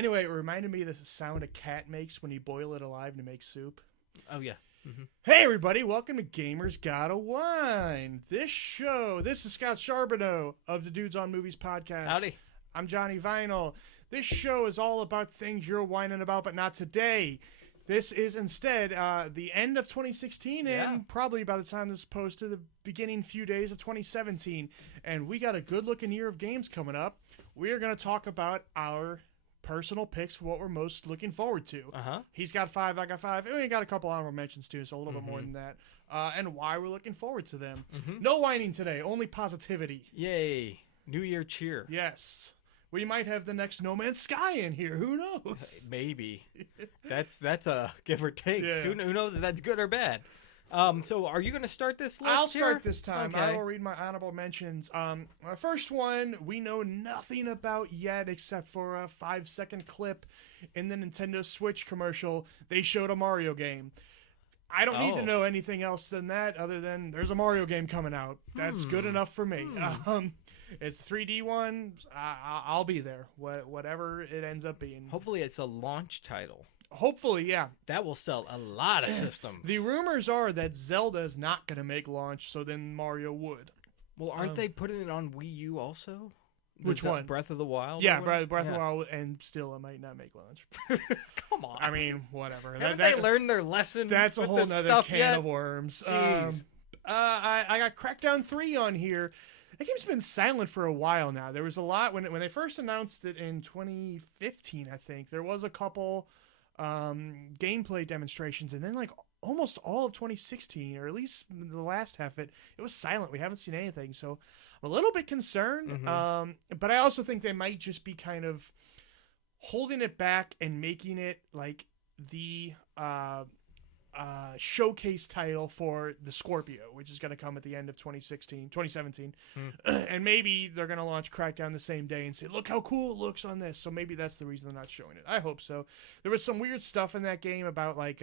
Anyway, it reminded me of the sound a cat makes when you boil it alive to make soup. Oh, yeah. Mm-hmm. Hey, everybody. Welcome to Gamers Gotta Whine. This is Scott Charbonneau of the Dudes on Movies podcast. Howdy. I'm Johnny Vinyl. This show is all about things you're whining about, but not today. This is instead the end of 2016 and probably by the time this is posted, the beginning few days of 2017. And we got a good-looking year of games coming up. We are going to talk about our personal picks for what we're most looking forward to. He's got 5, I got 5, and we got a couple honorable mentions too, so a little bit more than that. And why we're looking forward to them. No whining today, only positivity. Yay. New Year cheer. Yes. We might have the next No Man's Sky in here. Who knows? Maybe. That's a give or take. Yeah. Who knows if that's good or bad? So are you going to start this list I'll here? start this time. Okay. I will read my honorable mentions. My first one we know nothing about yet except for a 5-second clip in the Nintendo Switch commercial. They showed a Mario game. I don't need to know anything else than that other than there's a Mario game coming out. That's good enough for me. It's a 3D one. I'll be there. Whatever it ends up being. Hopefully it's a launch title. Hopefully, yeah. That will sell a lot of systems. The rumors are that Zelda is not going to make launch, so then Mario would. Well, aren't they putting it on Wii U also? Which one? Breath of the Wild? Yeah, Breath of the Wild, and still it might not make launch. Come on. I mean, whatever. Haven't they learned their lesson? That's a whole nother can of worms. Jeez. I got Crackdown 3 on here. That game's been silent for a while now. There was a lot when they first announced it in 2015, I think. There was a couple gameplay demonstrations, and then like almost all of 2016, or at least the last half of it, it was silent. We haven't seen anything, so I'm a little bit concerned. But I also think they might just be kind of holding it back and making it like the showcase title for the Scorpio, which is going to come at the end of 2017. And maybe they're going to launch Crackdown the same day and say, look how cool it looks on this. So maybe that's the reason they're not showing it. I hope so. There was some weird stuff in that game about like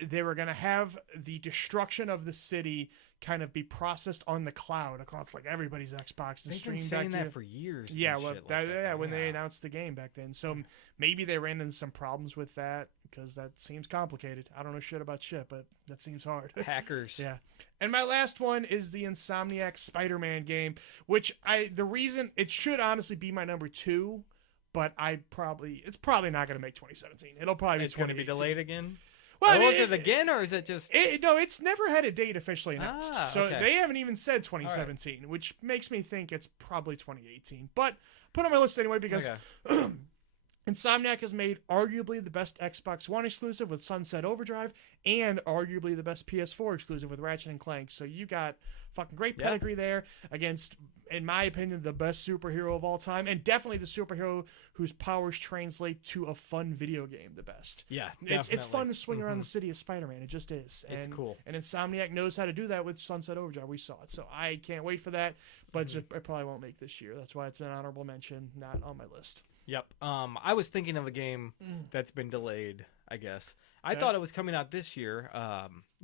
they were going to have the destruction of the city kind of be processed on the cloud across like everybody's Xbox and They've stream been back saying to that for years. Yeah, and well, shit like that. when they announced the game back then. So maybe they ran into some problems with that because that seems complicated. I don't know shit about shit, but that seems hard. Hackers. Yeah. And my last one is the Insomniac Spider-Man game, which the reason it should honestly be my number 2, but it's probably not going to make 2017. It'll probably be It's going to be 2018. delayed again? Well, was it again, or is it just... No, it's never had a date officially announced. So okay. they haven't even said 2017, which makes me think it's probably 2018. But put on my list anyway because Insomniac has made arguably the best Xbox One exclusive with Sunset Overdrive and arguably the best PS4 exclusive with Ratchet & Clank. So you got fucking great pedigree there against, in my opinion, the best superhero of all time, and definitely the superhero whose powers translate to a fun video game the best. Yeah, it's fun to swing around the city as Spider-Man. It just is. It's cool. And Insomniac knows how to do that with Sunset Overdrive. We saw it. So I can't wait for that, but I probably won't make this year. That's why it's an honorable mention, not on my list. Yep. I was thinking of a game that's been delayed, I guess. I thought it was coming out this year.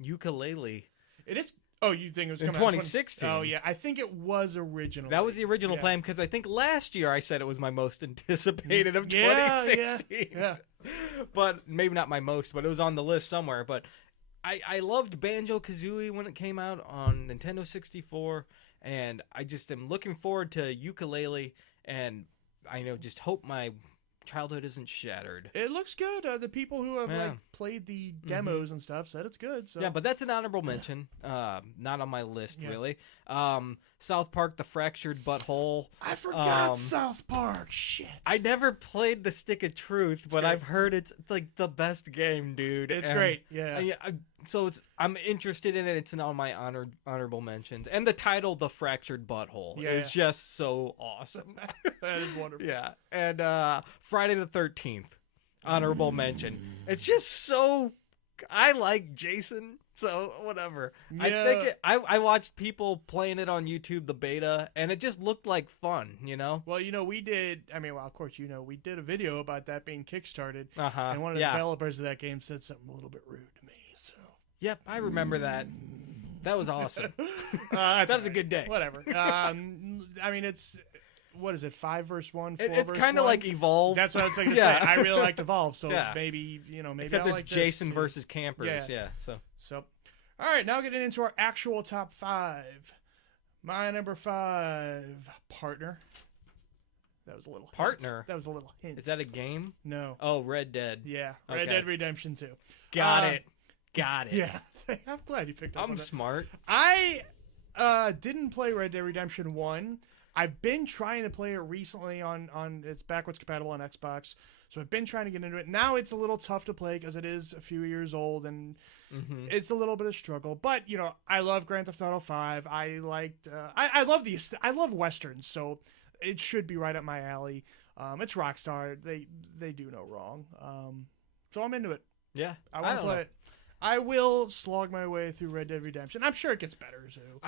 Yooka-Laylee. It is. Oh, you think it was in coming out 2016? Oh, yeah. I think it was original. That was the original plan because I think last year I said it was my most anticipated of 2016. Yeah. But maybe not my most, but it was on the list somewhere. But I loved Banjo-Kazooie when it came out on Nintendo 64, and I just am looking forward to Yooka-Laylee, and I just hope my childhood isn't shattered. It looks good. The people who have played the demos and stuff said it's good. So. Yeah, but that's an honorable mention. Not on my list, really. South Park: The Fractured Butthole. I forgot South Park. Shit. I never played The Stick of Truth, but I've heard it's like the best game, dude. It's great. Yeah. So I'm interested in it. It's on my honorable mentions, and the title, The Fractured Butthole, is just so awesome. That is wonderful. Yeah, and Friday the 13th, honorable mention. It's just so. I like Jason, so whatever. Yeah. I think I watched people playing it on YouTube, the beta, and it just looked like fun, Well, we did. I mean, well, of course, we did a video about that being kickstarted, and one of the developers of that game said something a little bit rude to me. So. Yep, I remember that. That was awesome. That was a good day. Whatever. I mean, it's what is it? 5 versus 1. 4 It's versus kind of 1? like Evolve. That's what I was going to say. I really liked Evolve, so Yeah. maybe Except I'll it's like Jason this too. versus campers. Yeah. So, all right, now getting into our actual top 5. My number 5, Partner. That was a little Partner. Hint. That was a little hint. Is that a game? No. Oh, Red Dead. Yeah, Okay. Red Dead Redemption 2. Got it. Yeah, I'm glad you picked up on I'm that. smart. I didn't play Red Dead Redemption 1. I've been trying to play it recently on it's backwards compatible on Xbox, so I've been trying to get into it. Now it's a little tough to play because it is a few years old and it's a little bit of struggle. But I love Grand Theft Auto 5. I liked I love westerns, so it should be right up my alley. It's Rockstar. They do no wrong. So I'm into it. Yeah, I want to play it. I will slog my way through Red Dead Redemption. I'm sure it gets better too.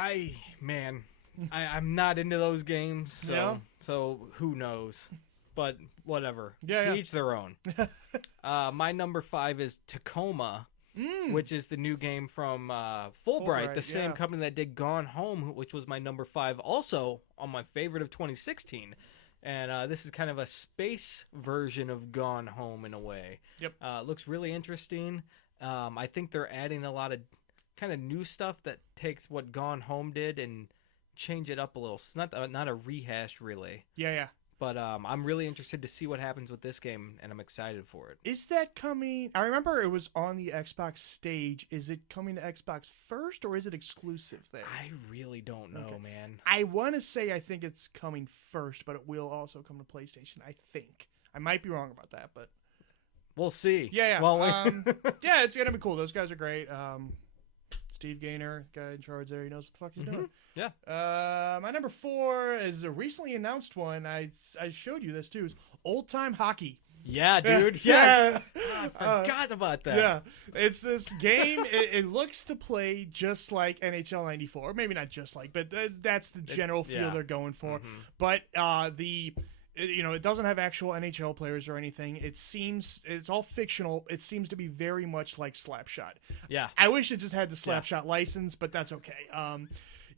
I'm not into those games, so Yeah? so who knows? But whatever. Yeah, to yeah. each their own. My number 5 is Tacoma, which is the new game from Fulbright, the same company that did Gone Home, which was my number 5, also on my favorite of 2016. And this is kind of a space version of Gone Home in a way. Yep. It looks really interesting. I think they're adding a lot of kind of new stuff that takes what Gone Home did and change it up a little. It's not a rehash, really. Yeah. But I'm really interested to see what happens with this game, and I'm excited for it. Is that coming? I remember it was on the Xbox stage. Is it coming to Xbox first, or is it exclusive there? I really don't know, man. I want to say I think it's coming first, but it will also come to PlayStation, I think. I might be wrong about that, but... We'll see. Yeah. Well, yeah, it's going to be cool. Those guys are great. Steve Gaynor, guy in charge there, he knows what the fuck he's doing. Yeah. My number 4 is a recently announced one. I showed you this too. Is Old Time Hockey. Yeah, dude. Yeah. I forgot about that. Yeah. It's this game. it looks to play just like NHL 94. Maybe not just like, but that's the general feel they're going for. But it doesn't have actual NHL players or anything. It's all fictional. It seems to be very much like Slapshot. Yeah. I wish it just had the Slapshot license, but that's okay.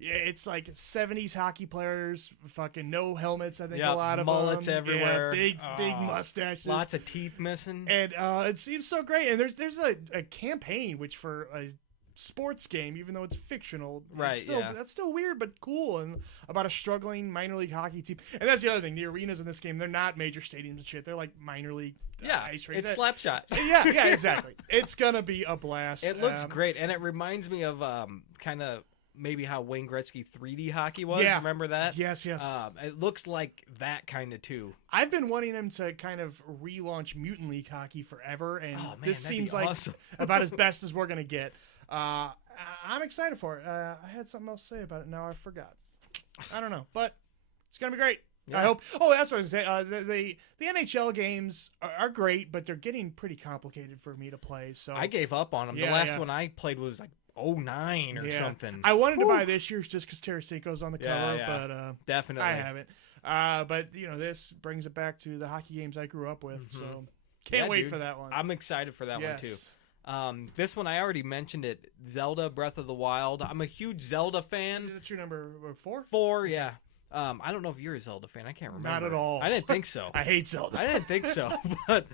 It's like 70s hockey players, fucking no helmets. I think a lot of mullets them. everywhere. Yeah, big mustaches. Lots of teeth missing. And it seems so great. And there's a campaign, which for a sports game, even though it's fictional, right? That's still weird but cool, and about a struggling minor league hockey team. And that's the other thing: the arenas in this game, they're not major stadiums and shit. They're like minor league. Ice rinks. It's Slapshot. Yeah, exactly. It's gonna be a blast. It looks great, and it reminds me of kind of maybe how Wayne Gretzky 3D hockey was. Yeah. Remember that? Yes. It looks like that kind of too. I've been wanting them to kind of relaunch Mutant League hockey forever, and this seems like awesome. about as best as we're gonna get. I'm excited for it. I had something else to say about it. Now I forgot. I don't know, but it's gonna be great. Yeah. I hope. Oh, that's what I was saying. The NHL games are great, but they're getting pretty complicated for me to play. So I gave up on them. The last one I played was like 09 or something. I wanted to buy this year's just because Tarasenko's on the cover, but definitely I haven't. But this brings it back to the hockey games I grew up with. So can't wait for that one. I'm excited for that one too. This one I already mentioned it. Zelda Breath of the Wild. I'm a huge Zelda fan. That's your number 4? 4, yeah. I don't know if you're a Zelda fan. I can't remember. Not at all. I didn't think so. I hate Zelda. I didn't think so. But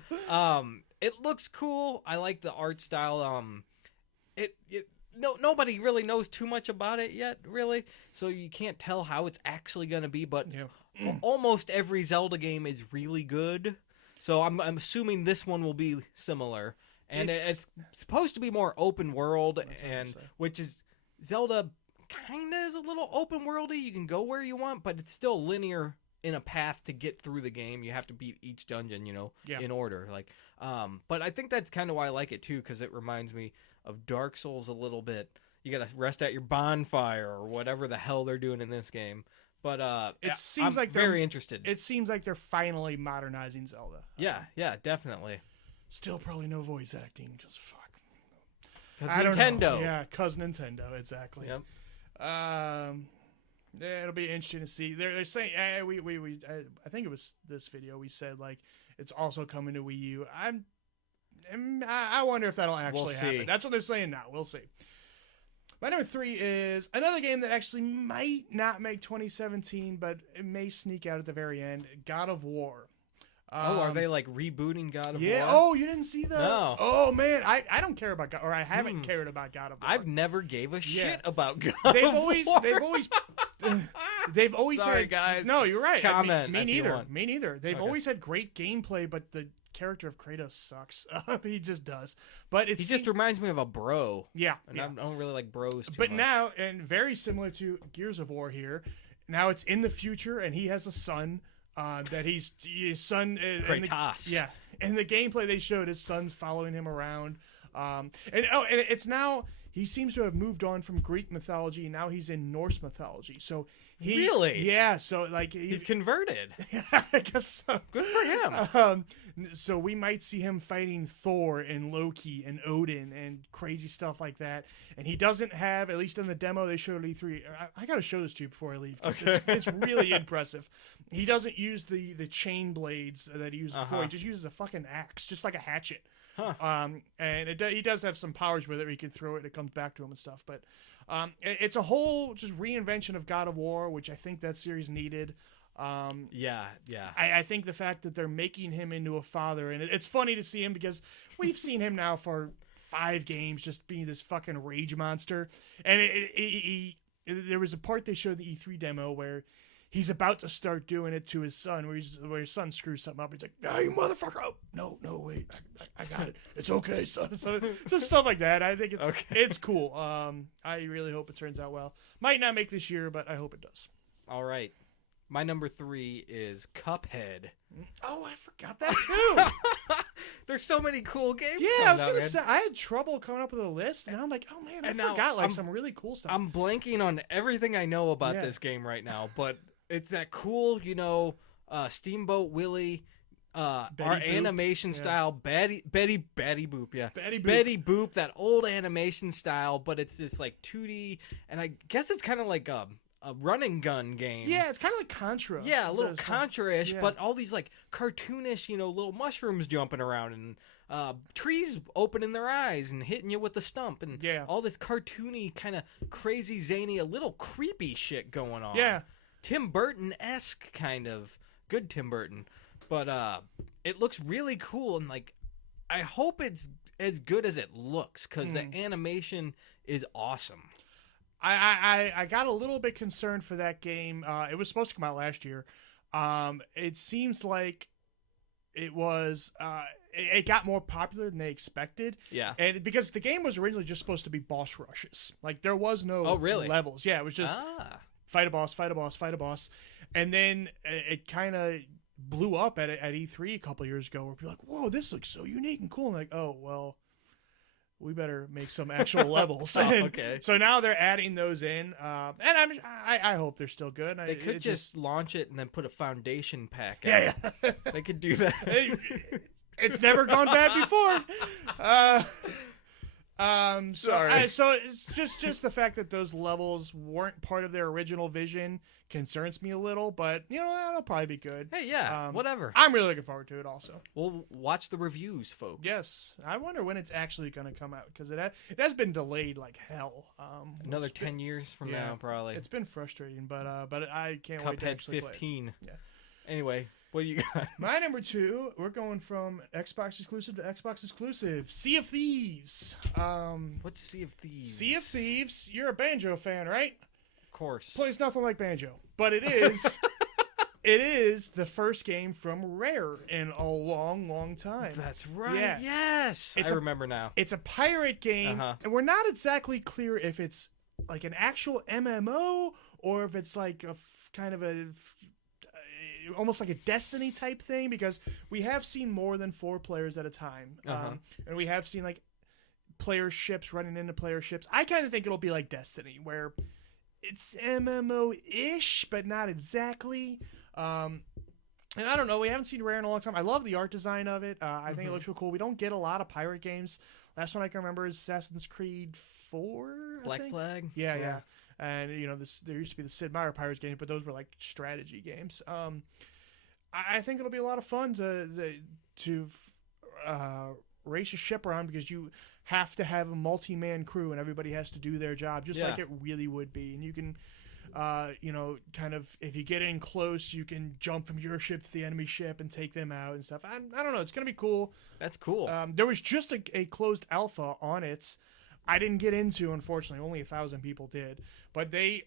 it looks cool. I like the art style. Nobody really knows too much about it yet, really. So you can't tell how it's actually going to be. But almost every Zelda game is really good. So I'm assuming this one will be similar. And it's supposed to be more open world, which is Zelda kind of is a little open worldy. You can go where you want, but it's still linear in a path to get through the game. You have to beat each dungeon, in order. But I think that's kind of why I like it too, because it reminds me of Dark Souls a little bit. You got to rest at your bonfire or whatever the hell they're doing in this game. But I'm very interested. It seems like they're finally modernizing Zelda. Yeah, definitely. Still probably no voice acting, just fuck. Nintendo. Yeah, cause Nintendo, exactly. Yep. It'll be interesting to see. They're saying I think it was this video we said like it's also coming to Wii U. I wonder if that'll actually happen. That's what they're saying now. We'll see. My number 3 is another game that actually might not make 2017, but it may sneak out at the very end. God of War. Are they like rebooting God of War? Yeah. Oh, you didn't see that? No. Oh man, I don't care about God, or I haven't cared about God of War. I've never gave a shit about God They've of always War. they've always Sorry, had guys. No, you're right. Comment Me if you neither. want. Me neither. They've Okay. always had great gameplay, but the character of Kratos sucks. He just does. But He just reminds me of a bro. yeah. And I don't really like bros too But much. now, and very similar to Gears of War here, now it's in the future, and he has a son. That his son Kratos. Yeah, in the gameplay they showed, his son's following him around. And it's now he seems to have moved on from Greek mythology, and now he's in Norse mythology. So Really? Yeah. So like He's converted. I guess so. Good for him. So we might see him fighting Thor and Loki and Odin and crazy stuff like that. And he doesn't have, at least in the demo they showed at E3. I got to show this to you before I leave. 'Cause it's really impressive. He doesn't use the chain blades that he used before. He just uses a fucking axe, just like a hatchet. Huh. And he does have some powers with it where he can throw it and it comes back to him and stuff. But it's a whole just reinvention of God of War, which I think that series needed. Yeah. I think the fact that they're making him into a father, and it's funny to see him because we've seen him now for 5 games just being this fucking rage monster. And there was a part they showed the E3 demo where he's about to start doing it to his son, where his son screws something up. He's like, "No, you motherfucker! Oh, no, wait, I got it. It's okay, son." So just stuff like that. I think it's cool. I really hope it turns out well. Might not make this year, but I hope it does. All right. My number 3 is Cuphead. Oh, I forgot that too. There's so many cool games. Yeah, I was gonna say I had trouble coming up with a list, and I'm like, oh man, I forgot some really cool stuff. I'm blanking on everything I know about this game right now, but it's that cool, Steamboat Willie, our animation style, Betty Boop, yeah, Betty Boop, that old animation style, but it's this like 2D, and I guess it's kind of like a run and gun game. Yeah, it's kind of like Contra. Yeah, a little Contra-ish, but all these like cartoonish, little mushrooms jumping around and trees opening their eyes and hitting you with the stump and all this cartoony kind of crazy, zany, a little creepy shit going on. Yeah. Tim Burton-esque kind of. Good Tim Burton. But it looks really cool, and like I hope it's as good as it looks because the animation is awesome. I got a little bit concerned for that game. It was supposed to come out last year. It seems like it was it got more popular than they expected. Yeah. And because the game was originally just supposed to be boss rushes. Like there was no levels. Yeah, it was just fight a boss, fight a boss, fight a boss. And then it kind of blew up at E3 a couple years ago where people were like, "Whoa, this looks so unique and cool." And like, "Oh, well, we better make some actual levels." Okay. So now they're adding those in, and I hope they're still good. They could just launch it and then put a foundation pack out. Yeah. They could do that. It's never gone bad before. Sorry. So it's just the fact that those levels weren't part of their original vision concerns me a little, but that'll probably be good. Hey, yeah, whatever. I'm really looking forward to it also. We'll watch the reviews, folks. Yes. I wonder when it's actually going to come out because it has been delayed like hell. Another 10 years from now, probably. It's been frustrating, but I can't wait to Cuphead actually 15. play it. Yeah. Anyway, what do you got? My number 2, we're going from Xbox exclusive to Xbox exclusive. Sea of Thieves. What's Sea of Thieves? Sea of Thieves. You're a Banjo fan, right? Of course. Plays nothing like Banjo, but it is. It is the first game from Rare in a long, long time. That's right. Yeah. Yes. I remember now. It's a pirate game, and we're not exactly clear if it's like an actual MMO or if it's like a kind of a almost like a Destiny type thing, because we have seen more than 4 players at a time, and we have seen like player ships running into player ships. I kind of think it'll be like Destiny, where it's MMO-ish, but not exactly. And I don't know. We haven't seen Rare in a long time. I love the art design of it. I think it looks real cool. We don't get a lot of pirate games. Last one I can remember is Assassin's Creed 4. Black Flag. Yeah. And there used to be the Sid Meier Pirates game, but those were like strategy games. I think it'll be a lot of fun to race a ship around because you have to have a multi-man crew and everybody has to do their job, just like it really would be. And you can, kind of, if you get in close, you can jump from your ship to the enemy ship and take them out and stuff. I don't know. It's going to be cool. That's cool. There was just a closed alpha on it. I didn't get into, unfortunately. Only 1,000 people did. But they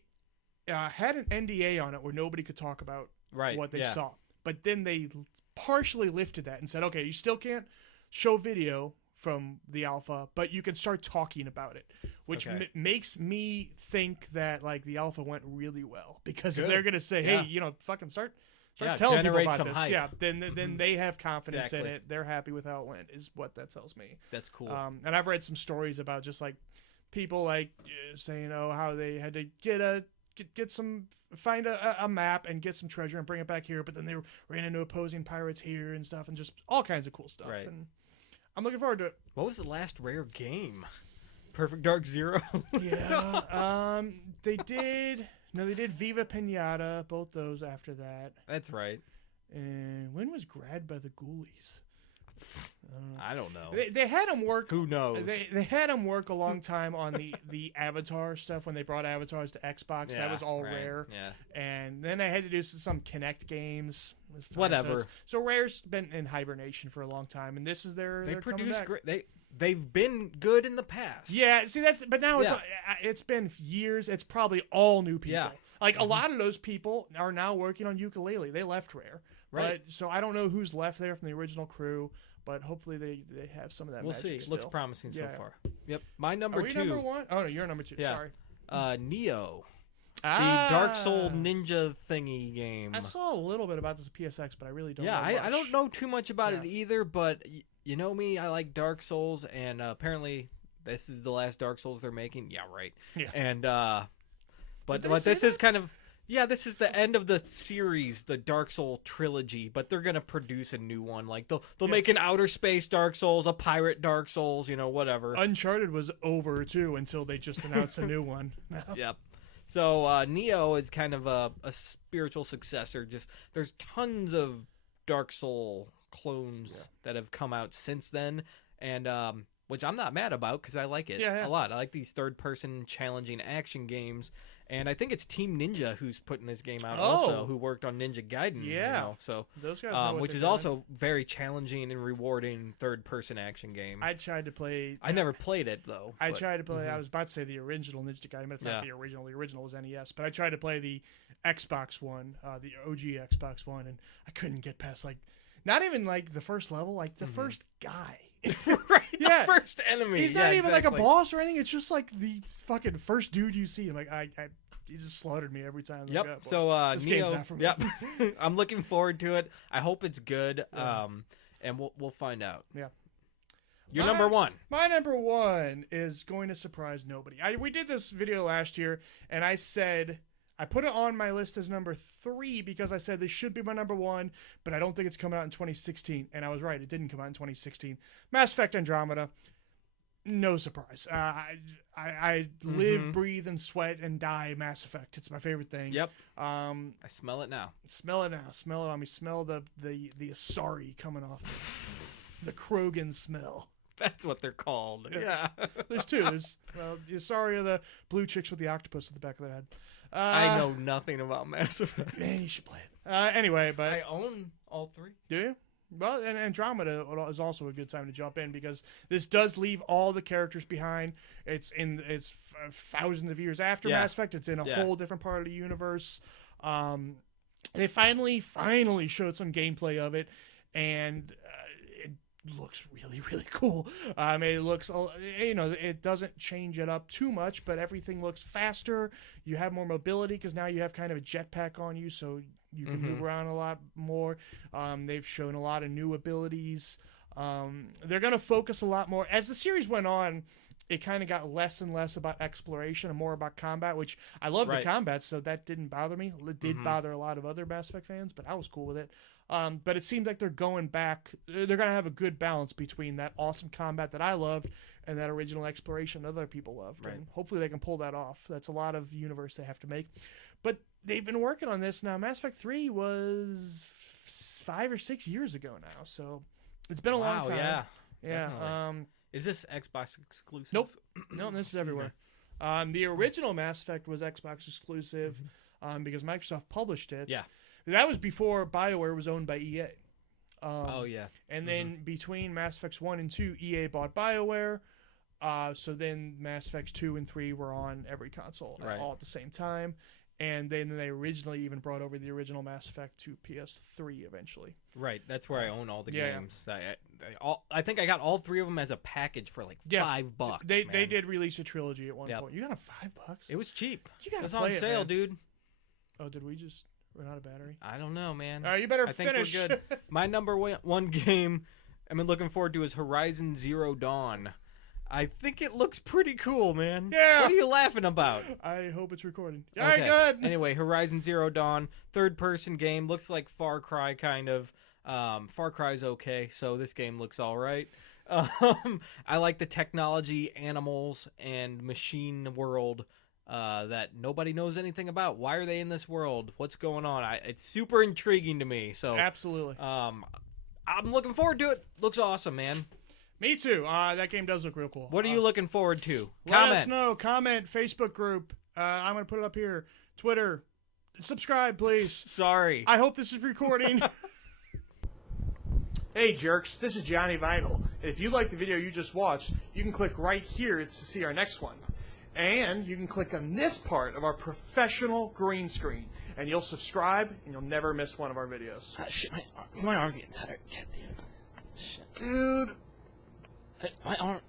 had an NDA on it where nobody could talk about what they saw. But then they partially lifted that and said, okay, you still can't show video from the alpha, but you can start talking about it, which makes me think that like the alpha went really well, because if they're going to say, hey, fucking start telling people about this, hype. Then they have confidence in it. They're happy with how it went, is what that tells me. That's cool. And I've read some stories about just like people like saying, how they had to find a map and get some treasure and bring it back here, but then they ran into opposing pirates here and stuff, and just all kinds of cool stuff. Right. And I'm looking forward to it. What was the last rare game? Perfect Dark Zero? Yeah. They did Viva Pinata, both those after that. That's right. And when was Grad by the Ghoulies? I don't know. They had him work. Who knows? They had him work a long time on the Avatar stuff when they brought Avatars to Xbox. That was all Rare. Yeah. And then I had to do some Kinect games. Whatever. So Rare's been in hibernation for a long time, and this is they produce great. They've been good in the past. Yeah. See, but now it's been years. It's probably all new people. Yeah. Like a lot of those people are now working on Yooka-Laylee. They left Rare. Right. So I don't know who's left there from the original crew. But hopefully they have some of that. We'll magic see. Still. Looks promising so far. Yep. My number 2. Are we number 1? Oh no, you're number 2. Yeah. Sorry. Neo. The Dark Soul ninja thingy game. I saw a little bit about this at PSX, but I really don't. Yeah, know much. I don't know too much about it either. But you know me, I like Dark Souls, and apparently this is the last Dark Souls they're making. Yeah, right. Yeah. And but this is kind of. Yeah, this is the end of the series, the Dark Soul trilogy, but they're going to produce a new one. Like, they'll make an outer space Dark Souls, a pirate Dark Souls, whatever. Uncharted was over, too, until they just announced a new one. Yep. So, Neo is kind of a spiritual successor. There's tons of Dark Soul clones that have come out since then, and which I'm not mad about, because I like it a lot. I like these third-person challenging action games. And I think it's Team Ninja who's putting this game out also, who worked on Ninja Gaiden. Yeah. So those guys know what which is also very challenging and rewarding third-person action game. I tried to play. I never played it, though. I tried to play. I was about to say the original Ninja Gaiden, but it's not the original. The original was NES. But I tried to play the Xbox one, the OG Xbox one, and I couldn't get past, not even, the first level, the first guy. Right, the first enemy. He's not even like a boss or anything. It's just the fucking first dude you see. I'm like, he just slaughtered me every time. Yep. Like, so this Neo. game's not for me. Yep. I'm looking forward to it. I hope it's good. And we'll find out. Yeah. Your number 1. My number 1 is going to surprise nobody. We did this video last year, and I said I put it on my list as number 3 because I said this should be my number 1, but I don't think it's coming out in 2016. And I was right; it didn't come out in 2016. Mass Effect Andromeda. No surprise. I live, breathe, and sweat and die Mass Effect. It's my favorite thing. Yep. I smell it now. Smell it now. Smell it on me. Smell the Asari coming off. The Krogan smell. That's what they're called. Yes. Yeah. There's 2. There's the Asari are the blue chicks with the octopus at the back of their head. I know nothing about Mass Effect. Man, you should play it. Anyway, but I own all 3. Do you? Well, and Andromeda is also a good time to jump in because this does leave all the characters behind. It's thousands of years after Mass Effect. It's in a whole different part of the universe. They finally showed some gameplay of it, and it looks really, really cool. It looks, it doesn't change it up too much, but everything looks faster. You have more mobility because now you have kind of a jetpack on you, so you can move around a lot more. They've shown a lot of new abilities. They're going to focus a lot more. As the series went on, it kind of got less and less about exploration and more about combat, which I love the combat, so that didn't bother me. It did bother a lot of other Mass Effect fans, but I was cool with it. But it seems like they're going back. They're going to have a good balance between that awesome combat that I loved and that original exploration other people loved. Right. And hopefully they can pull that off. That's a lot of universe they have to make. But they've been working on this now. Mass Effect 3 was 5 or 6 years ago now, so it's been a long time. Yeah. Yeah. Definitely. Is this Xbox exclusive? Nope. No, this is everywhere. The original Mass Effect was Xbox exclusive because Microsoft published it. Yeah. That was before BioWare was owned by EA. Oh, yeah. And then between Mass Effects 1 and 2, EA bought BioWare. So then Mass Effects 2 and 3 were on every console all at the same time. And then they originally even brought over the original Mass Effect to PS3 eventually. Right. That's where I own all the games. I think I got all 3 of them as a package for like $5. They did release a trilogy at one point. You got a $5? It was cheap. You got it was on sale, dude. Oh, did we just run out of battery? I don't know, man. You better finish. I think we're good. My number one game I've been looking forward to is Horizon Zero Dawn. I think it looks pretty cool, man. Yeah. What are you laughing about? I hope it's recording. Okay. All right, good. Anyway, Horizon Zero Dawn, third-person game. Looks like Far Cry, kind of. Far Cry's okay, so this game looks all right. I like the technology, animals, and machine world that nobody knows anything about. Why are they in this world? What's going on? It's super intriguing to me. So absolutely. I'm looking forward to it. Looks awesome, man. Me too. That game does look real cool. What are you looking forward to? Let us know. Comment. Facebook group. I'm going to put it up here. Twitter. Subscribe, please. Sorry. I hope this is recording. Hey, jerks. This is Johnny Vinyl. And if you like the video you just watched, you can click right here to see our next one. And you can click on this part of our professional green screen. And you'll subscribe, and you'll never miss one of our videos. Shit, my arm's getting tired. God damn. Shit. Dude. My arm.